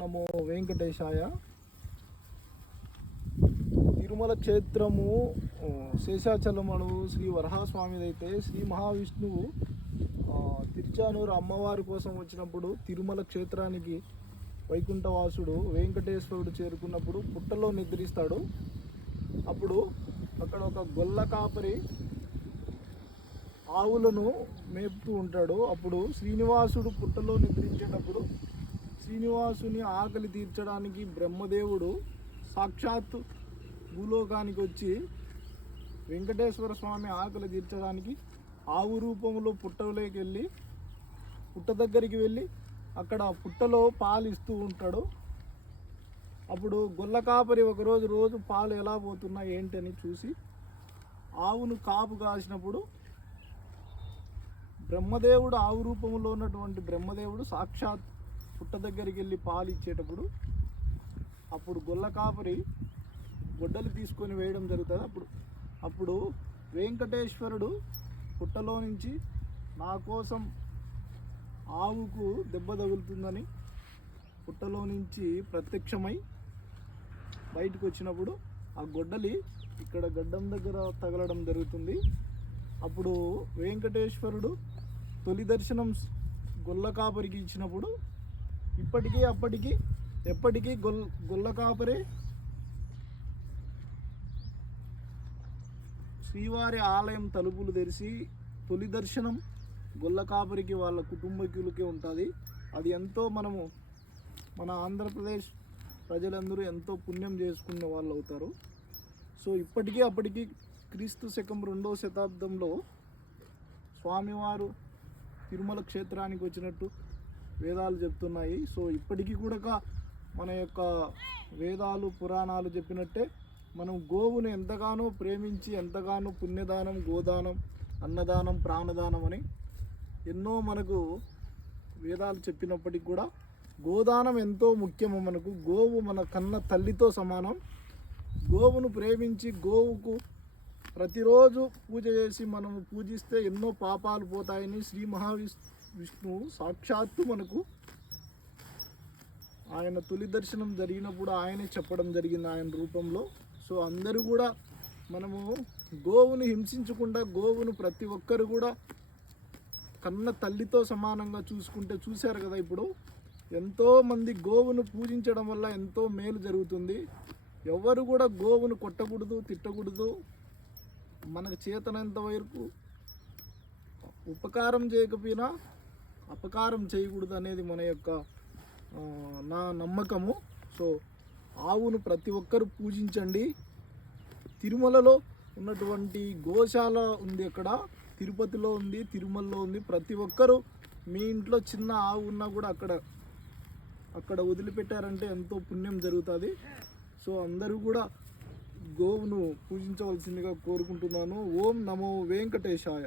నమో వెంకటేశాయ. తిరుమల క్షేత్రము శేషాచలమను శ్రీ వరహాస్వామిదైతే శ్రీ మహావిష్ణువు తిరుచానూరు అమ్మవారి కోసం వచ్చినప్పుడు తిరుమల క్షేత్రానికి వైకుంఠవాసుడు వెంకటేశ్వరుడు చేరుకున్నప్పుడు పుట్టలో నిద్రిస్తాడు. అప్పుడు అక్కడ ఒక గొల్ల కాపరి ఆవులను మేపుతూ ఉంటాడు. అప్పుడు శ్రీనివాసుడు పుట్టలో నిద్రించేటప్పుడు శ్రీనివాసుని ఆకలి తీర్చడానికి బ్రహ్మదేవుడు సాక్షాత్తు భూలోకానికి వచ్చి వెంకటేశ్వర స్వామి ఆకలి తీర్చడానికి ఆవు రూపంలో పుట్టలోకి వెళ్ళి పుట్ట దగ్గరికి వెళ్ళి అక్కడ పుట్టలో పాలు ఇస్తూ ఉంటాడు. అప్పుడు గొల్ల కాపరి రోజు పాలు ఎలా పోతున్నాయి ఏంటని చూసి ఆవును కాపు కాసినప్పుడు బ్రహ్మదేవుడు ఆవు రూపంలో ఉన్నటువంటి బ్రహ్మదేవుడు సాక్షాత్ పుట్ట దగ్గరికి వెళ్ళి పాలు ఇచ్చేటప్పుడు అప్పుడు గొల్ల కాపరి గొడ్డలు తీసుకొని వేయడం జరుగుతుంది. అప్పుడు వెంకటేశ్వరుడు పుట్టలో నుంచి నా కోసం ఆవుకు దెబ్బ తగులుతుందని పుట్టలో నుంచి ప్రత్యక్షమై బయటకు వచ్చినప్పుడు ఆ గొడ్డలి ఇక్కడ గడ్డం దగ్గర తగలడం జరుగుతుంది. అప్పుడు వెంకటేశ్వరుడు తొలి దర్శనం గొల్ల కాపరికి ఇచ్చినప్పుడు ఇప్పటికీ అప్పటికి ఎప్పటికీ గొల్ల కాపరే శ్రీవారి ఆలయం తలుపులు తెరిచి తొలి దర్శనం గొల్ల కాపరికి వాళ్ళ కుటుంబీకులకే ఉంటుంది. అది ఎంతో మన ఆంధ్రప్రదేశ్ ప్రజలందరూ ఎంతో పుణ్యం చేసుకున్న వాళ్ళు అవుతారు. సో ఇప్పటికీ అప్పటికి క్రీస్తు శకం 2వ శతాబ్దంలో స్వామివారు తిరుమల క్షేత్రానికి వచ్చినట్టు వేదాలు చెప్తున్నాయి. సో ఇప్పటికీ కూడా మన యొక్క వేదాలు పురాణాలు చెప్పినట్టే మనం గోవును ఎంతగానో ప్రేమించి ఎంతగానో పుణ్యదానం, గోదానం, అన్నదానం, ప్రాణదానం అని ఎన్నో మనకు వేదాలు చెప్పినప్పటికీ కూడా గోదానం ఎంతో ముఖ్యము. మనకు గోవు మన కన్న తల్లితో సమానం. గోవును ప్రేమించి గోవుకు ప్రతిరోజు పూజ చేసి మనము పూజిస్తే ఎన్నో పాపాలు పోతాయని శ్రీ మహావిష్ణువు సాక్షాత్తు మనకు ఆయన తొలి దర్శనం జరిగినప్పుడు ఆయనే చెప్పడం జరిగింది ఆయన రూపంలో. సో అందరూ కూడా మనము గోవును హింసించకుండా గోవును ప్రతి ఒక్కరు కూడా కన్న తల్లితో సమానంగా చూశారు కదా. ఇప్పుడు ఎంతోమంది గోవును పూజించడం వల్ల ఎంతో మేలు జరుగుతుంది. ఎవరు కూడా గోవును కొట్టకూడదు, తిట్టకూడదు. మనకు చేతనంత వరకు ఉపకారం చేయకపోయినా అపకారం చేయకూడదు అనేది మన యొక్క నా నమ్మకము. సో ఆవును ప్రతి ఒక్కరు పూజించండి. తిరుమలలో ఉన్నటువంటి గోశాల ఉంది, అక్కడ తిరుపతిలో ఉంది, తిరుమలలో ఉంది. ప్రతి ఒక్కరూ మీ ఇంట్లో చిన్న ఆవు ఉన్నా కూడా అక్కడ వదిలిపెట్టారంటే ఎంతో పుణ్యం జరుగుతుంది. సో అందరూ కూడా గోవును పూజించవలసిందిగా కోరుకుంటున్నాను. ఓం నమో వెంకటేశాయ.